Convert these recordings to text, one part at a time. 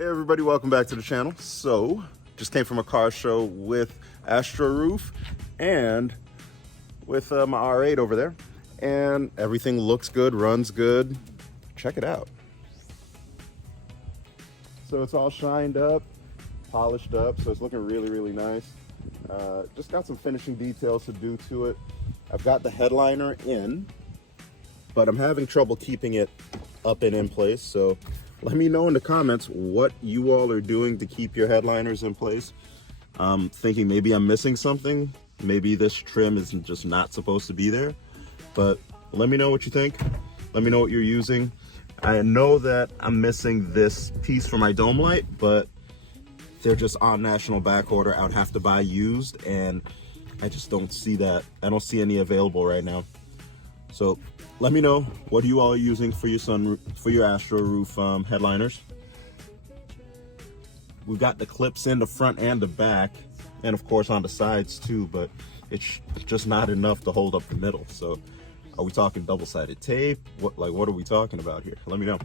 Hey everybody, welcome back to the channel. So, just came from a car show with Astro Roof and with my R8 over there. And everything looks good, runs good. Check it out. So it's all shined up, polished up, so it's looking really, really nice. Just got some finishing details to do to it. I've got the headliner in, but I'm having trouble keeping it up and in place. So let me know in the comments what you all are doing to keep your headliners in place. Thinking maybe I'm missing something. Maybe this trim is just not supposed to be there. But let me know what you think. Let me know what you're using. I know that I'm missing this piece for my dome light, but they're just on national back order. I would have to buy used, and I just don't see that. I don't see any available right now. So let me know what you all are using for your Astro Roof headliners. We've got the clips in the front and the back, and of course on the sides too, but it's just not enough to hold up the middle. So are we talking double-sided tape? What are we talking about here? Let me know.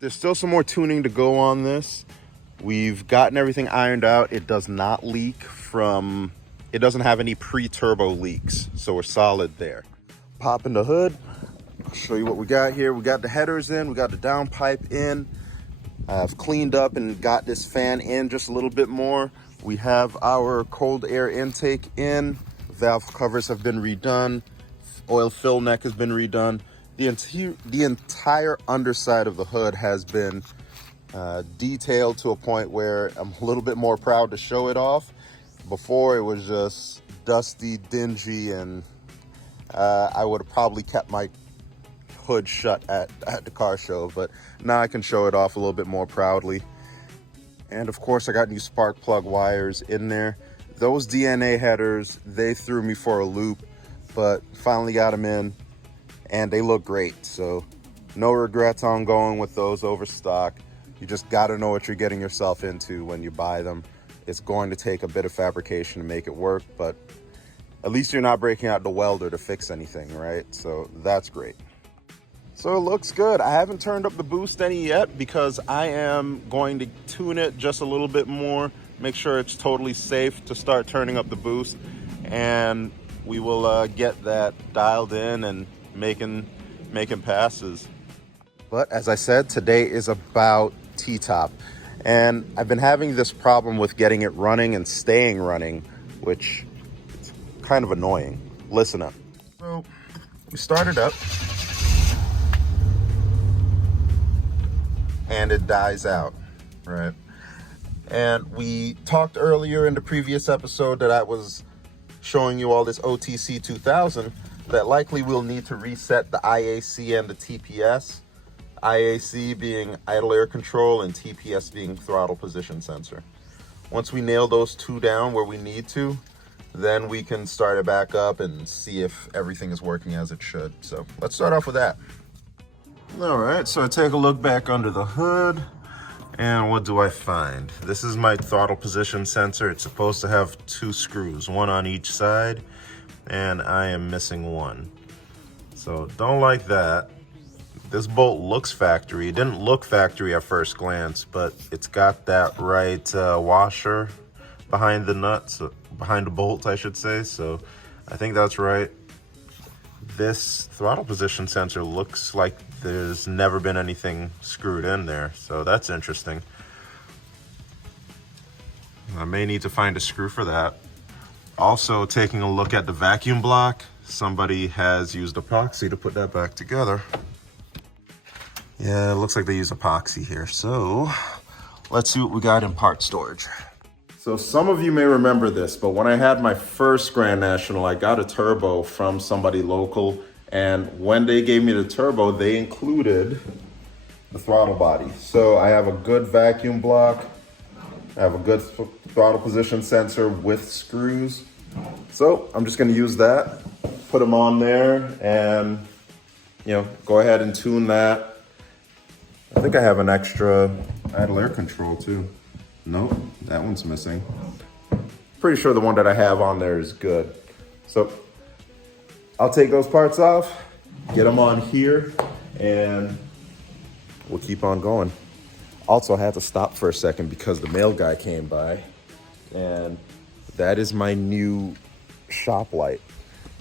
There's still some more tuning to go on this. We've gotten everything ironed out. It does not leak it doesn't have any pre-turbo leaks, so we're solid there. Pop in the hood. I'll show you what we got here. We got the headers in, we got the downpipe in. I've cleaned up and got this fan in just a little bit more. We have our cold air intake in. Valve covers have been redone. Oil fill neck has been redone. The entire underside of the hood has been detailed to a point where I'm a little bit more proud to show it off. Before it was just dusty, dingy, and I would have probably kept my hood shut at the car show, but now I can show it off a little bit more proudly. And of course I got new spark plug wires in there. Those DNA headers, they threw me for a loop, but finally got them in and they look great. So no regrets on going with those over stock. You just got to know what you're getting yourself into when you buy them. It's going to take a bit of fabrication to make it work, but at least you're not breaking out the welder to fix anything, right? So that's great. So it looks good. I haven't turned up the boost any yet because I am going to tune it just a little bit more, make sure it's totally safe to start turning up the boost, and we will get that dialed in and making passes. But as I said, today is about T-top. And I've been having this problem with getting it running and staying running, which is kind of annoying. Listen up. So we started up and it dies out, right? And we talked earlier in the previous episode that I was showing you all this OTC 2000 that likely we'll need to reset the IAC and the TPS. IAC being idle air control and TPS being throttle position sensor. Once we nail those two down where we need to, then we can start it back up and see if everything is working as it should. So let's start off with that. All right, so I take a look back under the hood, and what do I find? This is my throttle position sensor. It's supposed to have two screws, one on each side, and I am missing one. So don't like that. This bolt looks factory. It didn't look factory at first glance, but it's got that right washer behind the nuts, behind the bolt, I should say. So I think that's right. This throttle position sensor looks like there's never been anything screwed in there. So that's interesting. I may need to find a screw for that. Also, taking a look at the vacuum block, somebody has used epoxy to put that back together. Yeah, it looks like they use epoxy here. So let's see what we got in part storage. So some of you may remember this, but when I had my first Grand National, I got a turbo from somebody local. And when they gave me the turbo, they included the throttle body. So I have a good vacuum block. I have a good throttle position sensor with screws. So I'm just gonna use that, put them on there, and go ahead and tune that. I think I have an extra idle air control too. Nope, that one's missing. Pretty sure the one that I have on there is good. So I'll take those parts off, get them on here, and we'll keep on going. Also had to stop for a second because the mail guy came by, and that is my new shop light.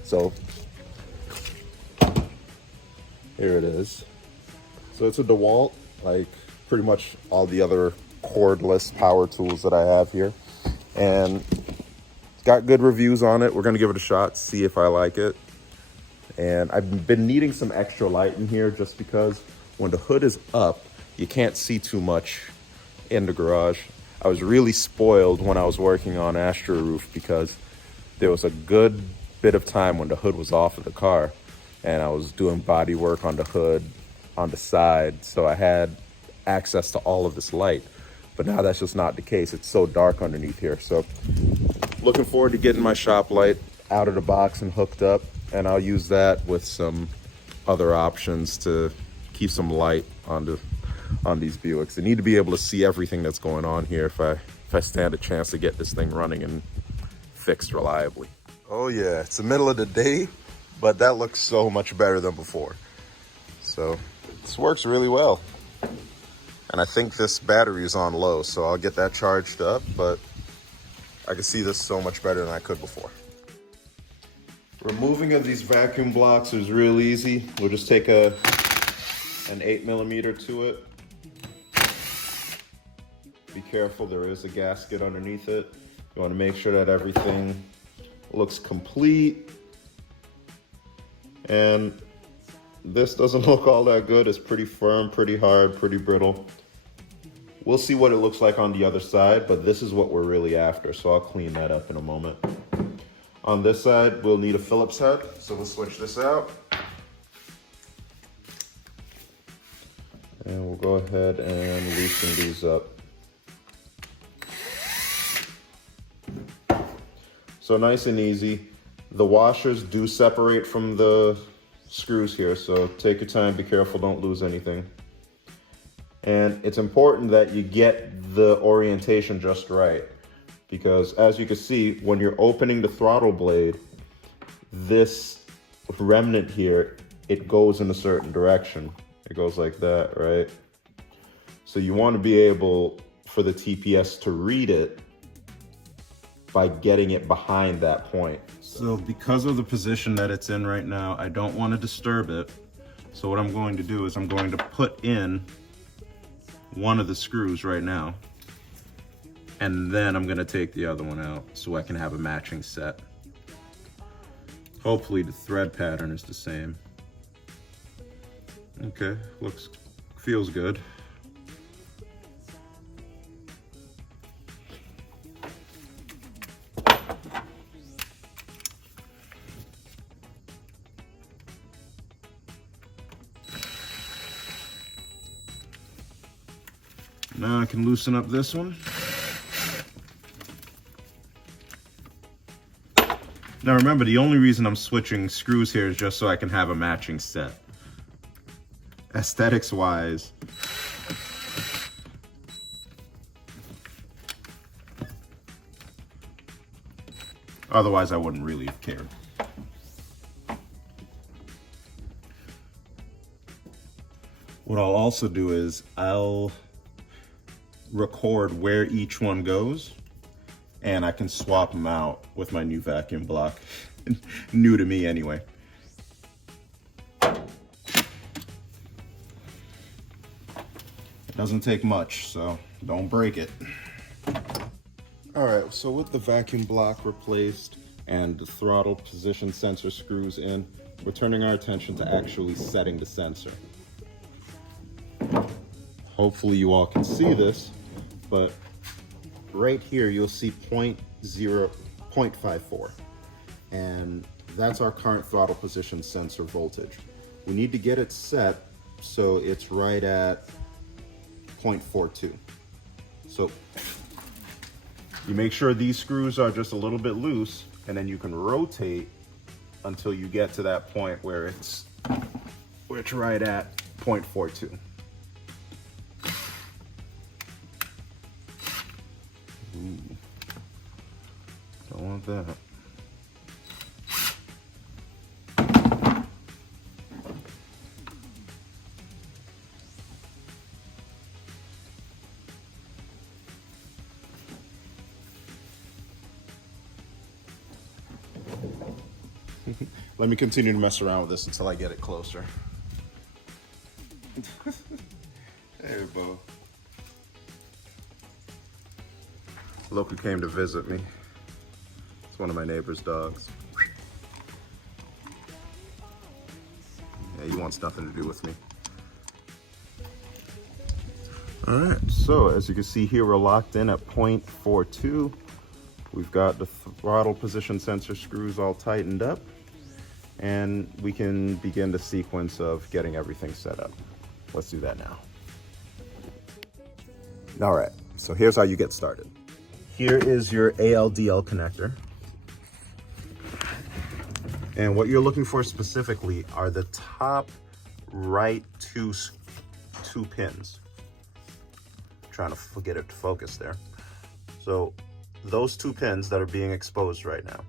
So here it is. So it's a DeWalt, like pretty much all the other cordless power tools that I have here. And it's got good reviews on it. We're gonna give it a shot, see if I like it. And I've been needing some extra light in here just because when the hood is up, you can't see too much in the garage. I was really spoiled when I was working on Astra Roof because there was a good bit of time when the hood was off of the car and I was doing body work on the hood, on the side, so I had access to all of this light. But now that's just not the case. It's so dark underneath here. So looking forward to getting my shop light out of the box and hooked up, and I'll use that with some other options to keep some light on these Buicks. I need to be able to see everything that's going on here if I stand a chance to get this thing running and fixed reliably. Oh yeah, it's the middle of the day, but that looks so much better than before. So this works really well. And I think this battery is on low, so I'll get that charged up, but I can see this so much better than I could before. Removing of these vacuum blocks is real easy. We'll just take an 8mm to it. Be careful, there is a gasket underneath it. You want to make sure that everything looks complete. And this doesn't look all that good. It's pretty firm, pretty hard, pretty brittle. We'll see what it looks like on the other side, but this is what we're really after, so I'll clean that up in a moment. On this side, we'll need a Phillips head, so we'll switch this out. And we'll go ahead and loosen these up. So nice and easy. The washers do separate from the screws here, so take your time, be careful, don't lose anything. And it's important that you get the orientation just right, because as you can see, when you're opening the throttle blade, this remnant here, it goes in a certain direction. It goes like that, right? So you want to be able for the TPS to read it by getting it behind that point. So because of the position that it's in right now, I don't want to disturb it. So what I'm going to do is I'm going to put in one of the screws right now, and then I'm going to take the other one out so I can have a matching set. Hopefully the thread pattern is the same. Okay, feels good. Now I can loosen up this one. Now remember, the only reason I'm switching screws here is just so I can have a matching set. Aesthetics wise, otherwise I wouldn't really have cared. What I'll also do is I'll record where each one goes, and I can swap them out with my new vacuum block. New to me anyway. Doesn't take much, so don't break it. All right, so with the vacuum block replaced and the throttle position sensor screws in, we're turning our attention to actually setting the sensor. Hopefully you all can see this, but right here you'll see 0.54, and that's our current throttle position sensor voltage. We need to get it set so it's right at 0.42. So you make sure these screws are just a little bit loose, and then you can rotate until you get to that point where it's right at 0.42. Ooh, don't want that. Let me continue to mess around with this until I get it closer. Hey, Bo. Look who came to visit me. It's one of my neighbor's dogs. Yeah, he wants nothing to do with me. All right, so as you can see here, we're locked in at 0.42. We've got the throttle position sensor screws all tightened up, and we can begin the sequence of getting everything set up. Let's do that now. All right, so here's how you get started. Here is your ALDL connector. And what you're looking for specifically are the top right two pins. Trying to get it to focus there. So those two pins that are being exposed right now,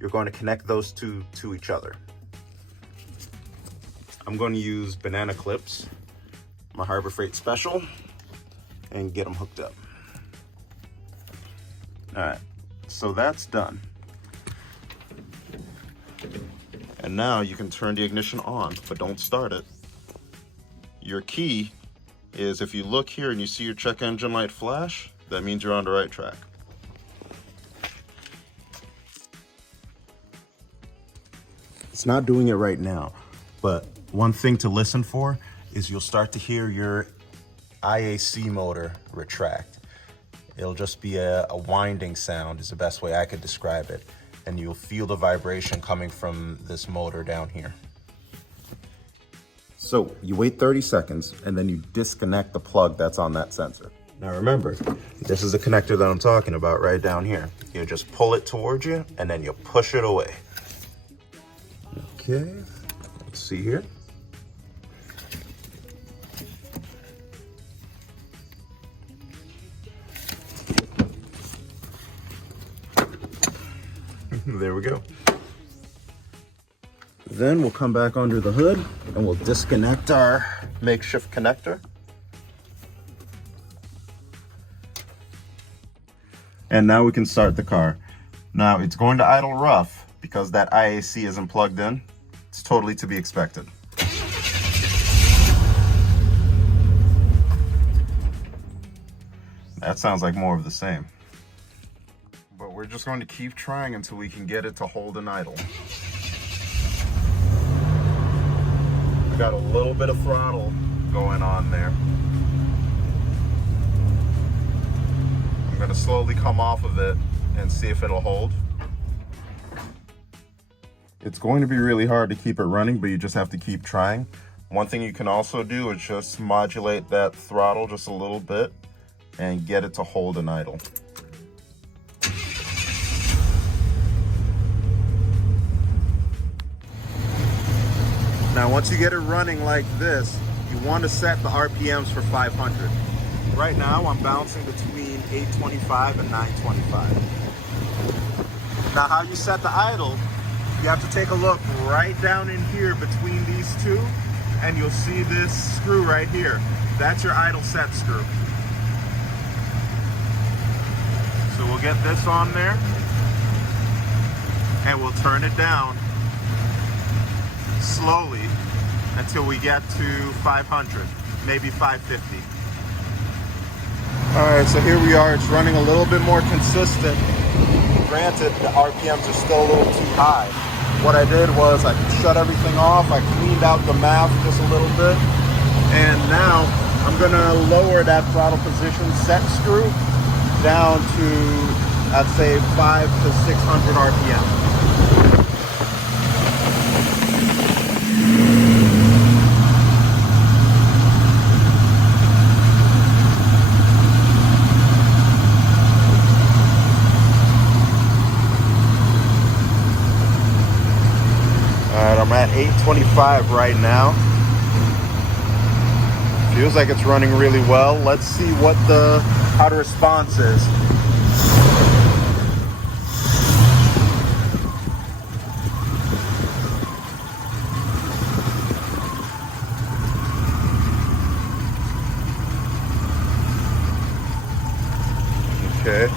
you're going to connect those two to each other. I'm going to use banana clips, my Harbor Freight Special, and get them hooked up. All right, so that's done. And now you can turn the ignition on, but don't start it. Your key is, if you look here and you see your check engine light flash, that means you're on the right track. It's not doing it right now, but one thing to listen for is you'll start to hear your IAC motor retract. It'll just be a winding sound is the best way I could describe it. And you'll feel the vibration coming from this motor down here. So you wait 30 seconds and then you disconnect the plug that's on that sensor. Now remember, this is the connector that I'm talking about right down here. You just pull it towards you and then you push it away. Okay, let's see here. There we go. Then we'll come back under the hood and we'll disconnect our makeshift connector. And now we can start the car. Now it's going to idle rough because that IAC isn't plugged in. It's totally to be expected. That sounds like more of the same. But we're just going to keep trying until we can get it to hold and idle. We got a little bit of throttle going on there. I'm going to slowly come off of it and see if it'll hold. It's going to be really hard to keep it running, but you just have to keep trying. One thing you can also do is just modulate that throttle just a little bit and get it to hold and idle. Now, once you get it running like this, you want to set the RPMs for 500. Right now, I'm bouncing between 825 and 925. Now, how you set the idle, you have to take a look right down in here between these two, and you'll see this screw right here. That's your idle set screw. So we'll get this on there, and we'll turn it down slowly until we get to 500, maybe 550. All right, so here we are. It's running a little bit more consistent. Granted, the RPMs are still a little too high. What I did was I shut everything off. I cleaned out the mouth just a little bit. And now I'm gonna lower that throttle position set screw down to, I'd say, 500 to 600 RPM. I'm at 825 right now. Feels like it's running really well. Let's see how the response is. Okay,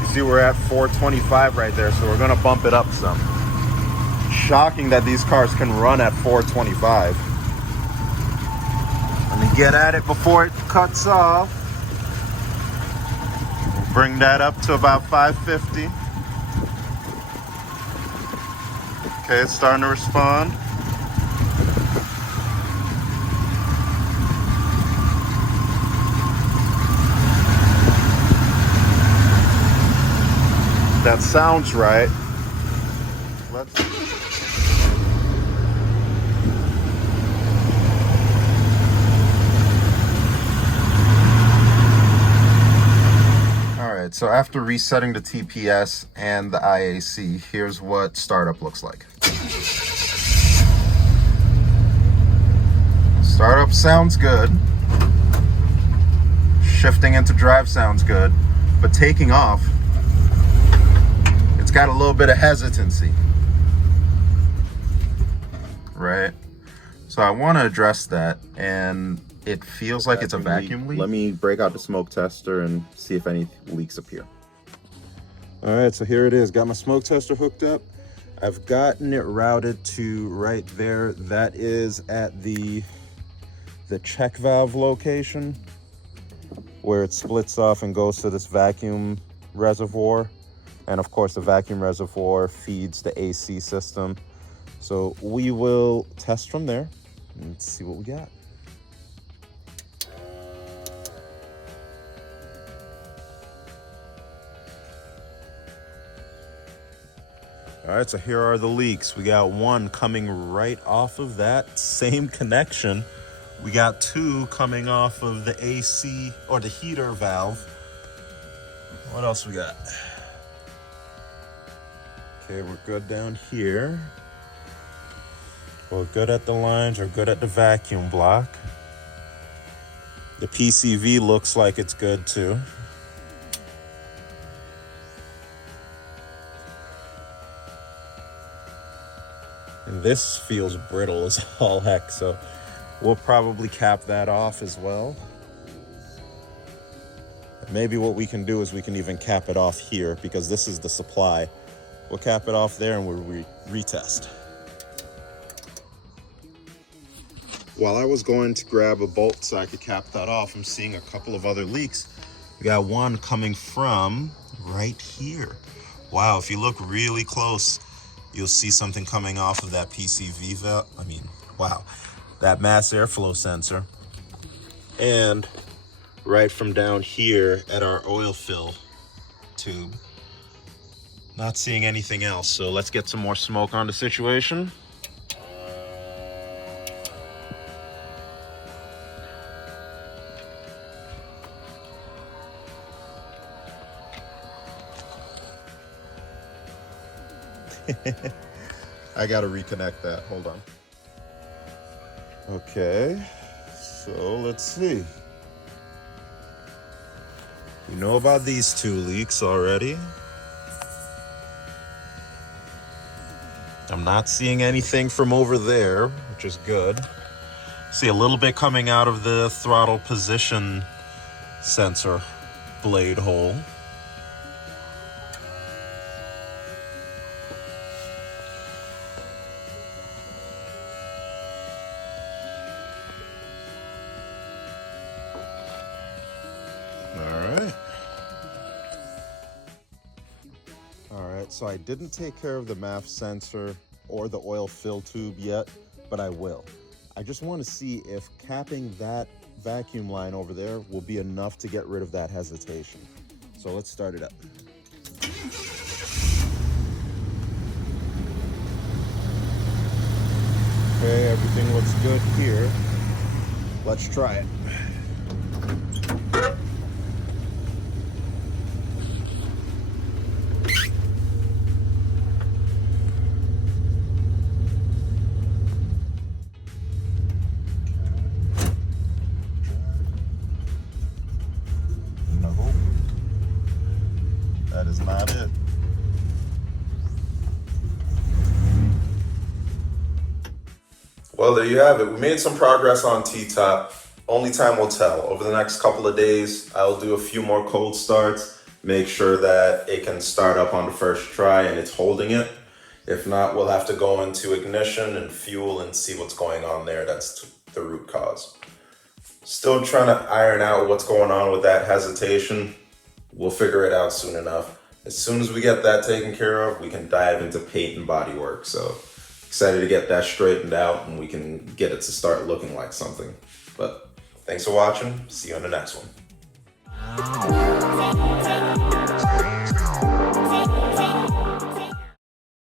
you see we're at 425 right there, so we're gonna bump it up some. shocking that these cars can run at 425. Let me get at it before it cuts off. Bring that up to about 550. Okay, it's starting to respond. That sounds right. Let's... All right, so after resetting the TPS and the IAC, here's what startup looks like. Startup sounds good. Shifting into drive sounds good, but taking off, it's got a little bit of hesitancy, right? So I want to address that, and it feels like it's a vacuum leak. Let me break out the smoke tester and see if any leaks appear. All right, so here it is. Got my smoke tester hooked up. I've gotten it routed to right there. That is at the check valve location where it splits off and goes to this vacuum reservoir. And of course, the vacuum reservoir feeds the AC system. So we will test from there and see what we got. All right, so here are the leaks. We got one coming right off of that same connection. We got two coming off of the AC or the heater valve. What else we got? Okay, we're good down here. We're good at the lines, we're good at the vacuum block. The PCV looks like it's good too. And this feels brittle as all heck, so we'll probably cap that off as well. Maybe what we can do is we can even cap it off here because this is the supply. We'll cap it off there and we'll retest. While I was going to grab a bolt so I could cap that off, I'm seeing a couple of other leaks. We got one coming from right here. Wow, if you look really close, you'll see something coming off of that PCV valve. I mean, wow, that mass airflow sensor. And right from down here at our oil fill tube. Not seeing anything else, so let's get some more smoke on the situation. I gotta reconnect that, hold on. Okay, so let's see. We know about these two leaks already. I'm not seeing anything from over there, which is good. See a little bit coming out of the throttle position sensor blade hole. So I didn't take care of the MAF sensor or the oil fill tube yet, but I will. I just want to see if capping that vacuum line over there will be enough to get rid of that hesitation. So let's start it up. Okay, everything looks good here. Let's try it. That is not it. Well, there you have it. We made some progress on T-top. Only time will tell. Over the next couple of days, I'll do a few more cold starts, make sure that it can start up on the first try and it's holding it. If not, we'll have to go into ignition and fuel and see what's going on there. That's the root cause. Still trying to iron out what's going on with that hesitation. We'll figure it out soon enough. As soon as we get that taken care of, we can dive into paint and body work. So excited to get that straightened out and we can get it to start looking like something. But thanks for watching. See you on the next one.